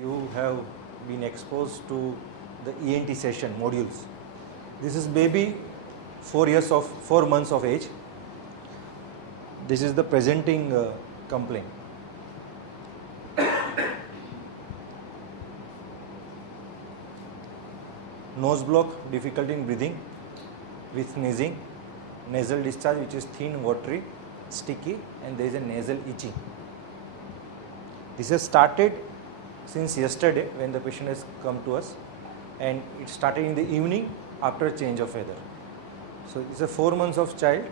You have been exposed to the ENT session modules. This is baby 4 months of age. This is the presenting complaint. Nose block, difficulty in breathing with sneezing, nasal discharge which is thin, watery, sticky, and there is a nasal itching. This has started since yesterday when the patient has come to us, and it started in the evening after change of weather. So it's a 4 months of child,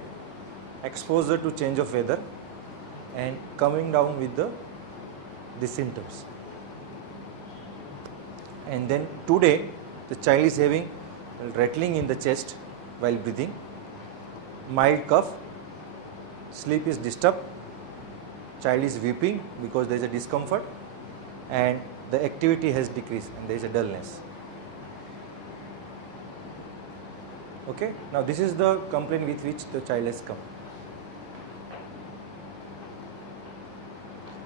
exposure to change of weather and coming down with the symptoms. And then today the child is having rattling in the chest while breathing, mild cough, sleep is disturbed, child is weeping because there is a discomfort, and the activity has decreased and there is a dullness. Okay, now this is the complaint with which the child has come.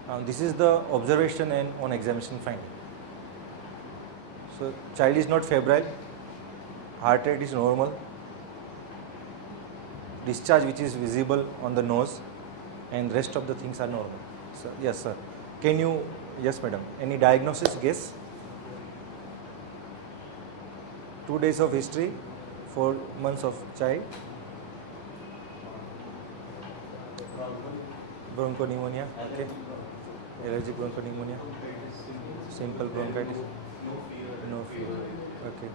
Now this is the observation and on examination finding. So child is not febrile, heart rate is normal, discharge which is visible on the nose, and rest of the things are normal. So, yes sir, can you, yes madam, any diagnosis guess? 2 days of history, 4 months of child, bronchopneumonia, okay, allergic bronchopneumonia, simple bronchitis, no fever, okay,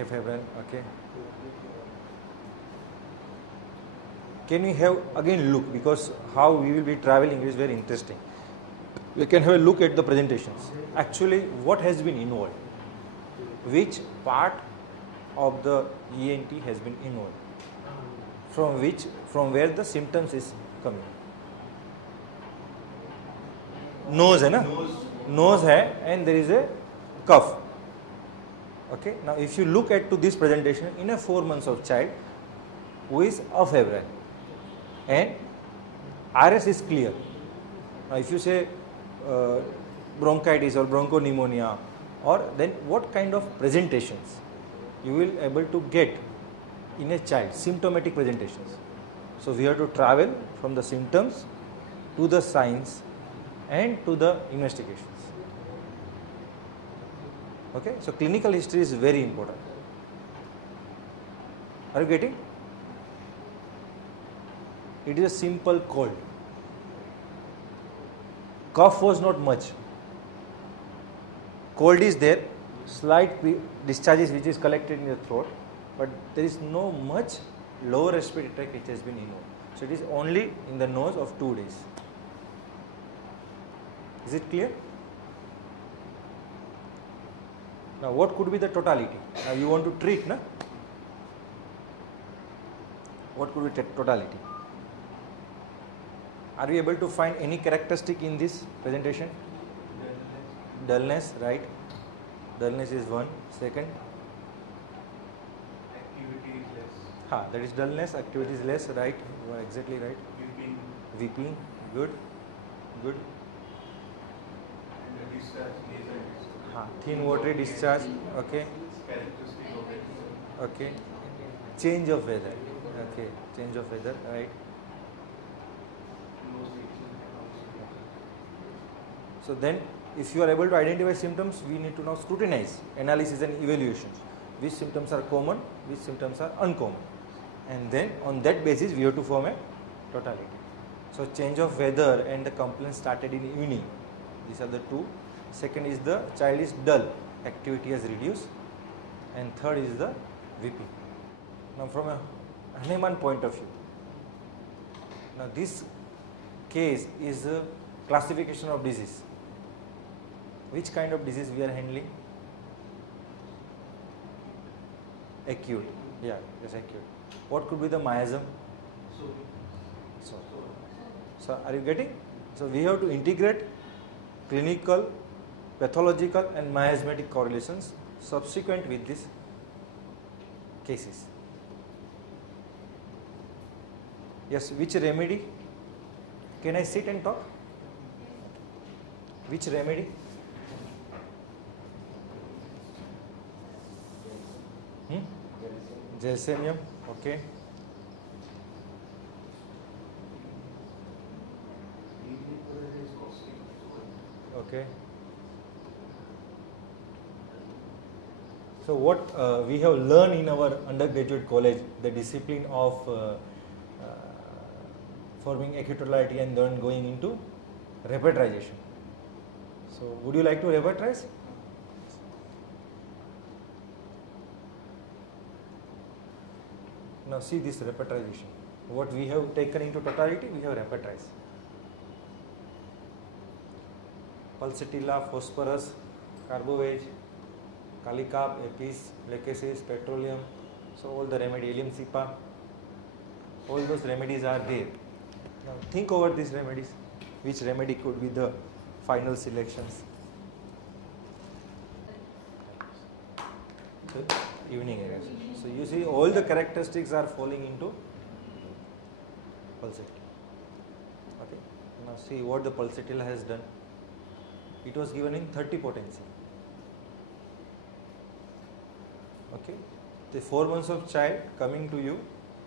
afebrile, okay. Can we have again look, because how we will be traveling is very interesting. We can have a look at the presentations. Actually, what has been involved? Which part of the ENT has been involved? From where the symptoms is coming? Nose है ना? Nose है, and there is a cough. Okay. Now, if you look at to this presentation in a 4 months of child who is afebrile, and RS is clear. Now, if you say bronchitis or bronchopneumonia, or then what kind of presentations you will able to get in a child, symptomatic presentations. So we have to travel from the symptoms to the signs and to the investigations. Okay, so clinical history is very important. Are you getting? It is a simple cold. Cough was not much. Cold is there, slight discharges which is collected in the throat, but there is no much lower respiratory tract which has been involved. So it is only in the nose of 2 days. Is it clear? Now what could be the totality? Now you want to treat, na? What could be totality? Are we able to find any characteristic in this presentation? Dullness, right? Dullness is one. Second? Activity is less. That is dullness, activity is less, right? You are exactly right. Weeping. Weeping, good. Good. And the discharge, nasal discharge. Thin watery discharge, okay. Characteristic of it. Okay. Change of weather, okay. Change of weather, right? Nose itching. So then, if you are able to identify symptoms, we need to now scrutinize, analysis and evaluations. Which symptoms are common, which symptoms are uncommon. And then on that basis, we have to form a totality. So change of weather and the complaint started in evening. These are the two. Second is the child is dull, activity has reduced. And third is the weeping. Now from a Hahnemann point of view, now this case is a classification of disease. Which kind of disease we are handling? Acute. Yeah, yes, acute. What could be the miasm? So are you getting? So we have to integrate clinical, pathological and miasmatic correlations subsequent with these cases. Yes, which remedy? Can I sit and talk? Which remedy? Gelsemium, okay. Okay. So what we have learned in our undergraduate college, the discipline of forming equatoriality and then going into repertorization. So would you like to repertorize? Now see this repertorization. What we have taken into totality, we have repertorized. Pulsatilla, phosphorus, carbovage, Kalicarb, Apis, Lachesis, petroleum, so all the remedy, Allium cepa, all those remedies are there. Now think over these remedies, which remedy could be the final selections. So, evening areas. So you see all the characteristics are falling into pulsatilla. Okay. Now see what the pulsatilla has done. It was given in 30 potency. Okay, the 4 months of child coming to you,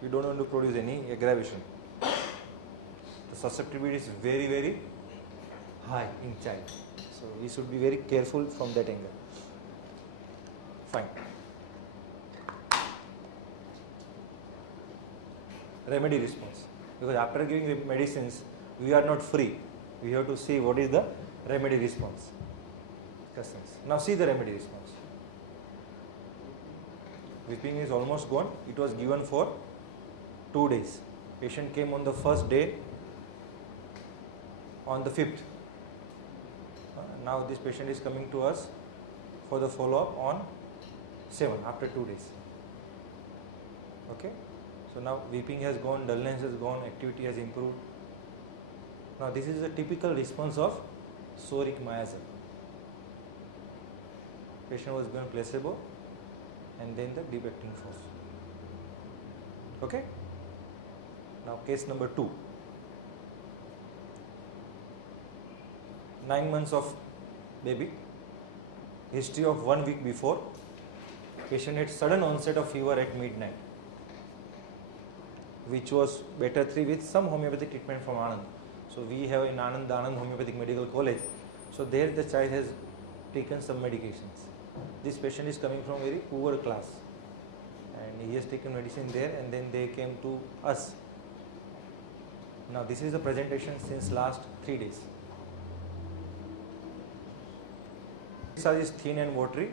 you don't want to produce any aggravation. The susceptibility is very, very high in child. So we should be very careful from that angle. Fine. Remedy response. Because after giving the medicines, we are not free. We have to see what is the remedy response. Now see the remedy response. Weeping is almost gone. It was given for 2 days. Patient came on the first day, on the 5th. Now this patient is coming to us for the follow-up on 7, after 2 days. Okay. So now weeping has gone, dullness has gone, activity has improved. Now this is a typical response of psoric miasm. Patient was given placebo and then the deep acting force. Okay. Now case number 2. 9 months of baby. History of 1 week before. Patient had sudden onset of fever at midnight, which was beta 3 with some homeopathic treatment from Anand. So we have in Anand Homeopathic Medical College. So there the child has taken some medications. This patient is coming from very poor class and he has taken medicine there and then they came to us. Now this is the presentation since last 3 days. Discharge is thin and watery,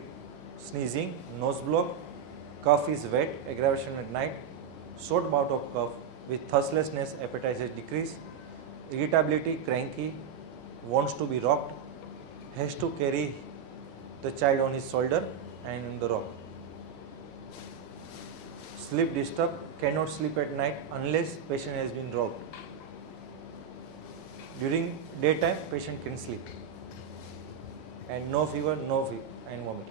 sneezing, nose block, cough is wet, aggravation at night, short bout of cough with thirstlessness, appetite has decreased, irritability, cranky, wants to be rocked, has to carry the child on his shoulder and in the rock. Sleep disturbed, cannot sleep at night unless patient has been rocked. During daytime, patient can sleep. And no fever and vomit.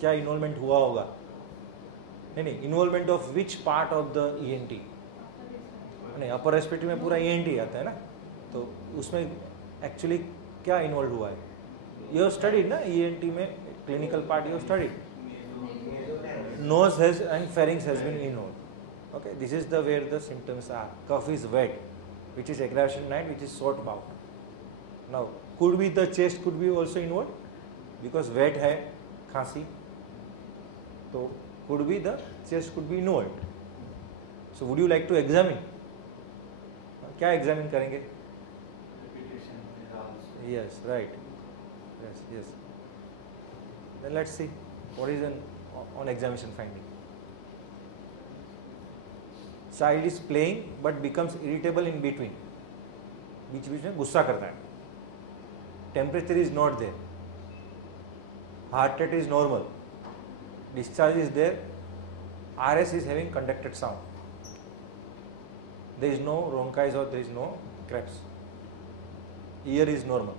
क्या involvement हुआ होगा? नहीं, involvement of which part of the ENT? नहीं, upper respiratory में पूरा ENT आता है ना, तो उसमें एक्चुअली क्या इन्वॉल्व हुआ है? यू स्टडीड ना ENT में clinical part you studied. Nose has and pharynx has been involved. Okay, this is the where the symptoms are. Cough is wet, which is aggravation night, which is short bout. Now, could be the chest could be also involved because wet है खांसी, तो could be the chest could be involved. So would you like to examine? क्या examine करेंगे? Yes, right. Yes. Then let's see what is on examination finding. Child is playing but becomes irritable in between. बीच बीच में गुस्सा करता है. Temperature is not there. Heart rate is normal. Discharge is there. RS is having conducted sound. There is no rhonchi or there is no Krebs. Ear is normal.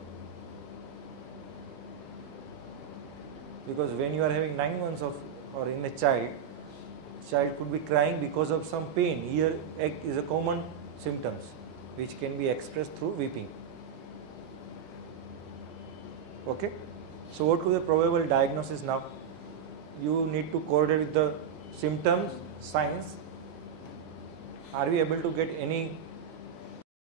Because when you are having 9 months of, or in a child could be crying because of some pain. Ear ache is a common symptoms which can be expressed through weeping. Okay. So what could be the probable diagnosis now? you need to correlate with the symptoms, signs. Are we able to get any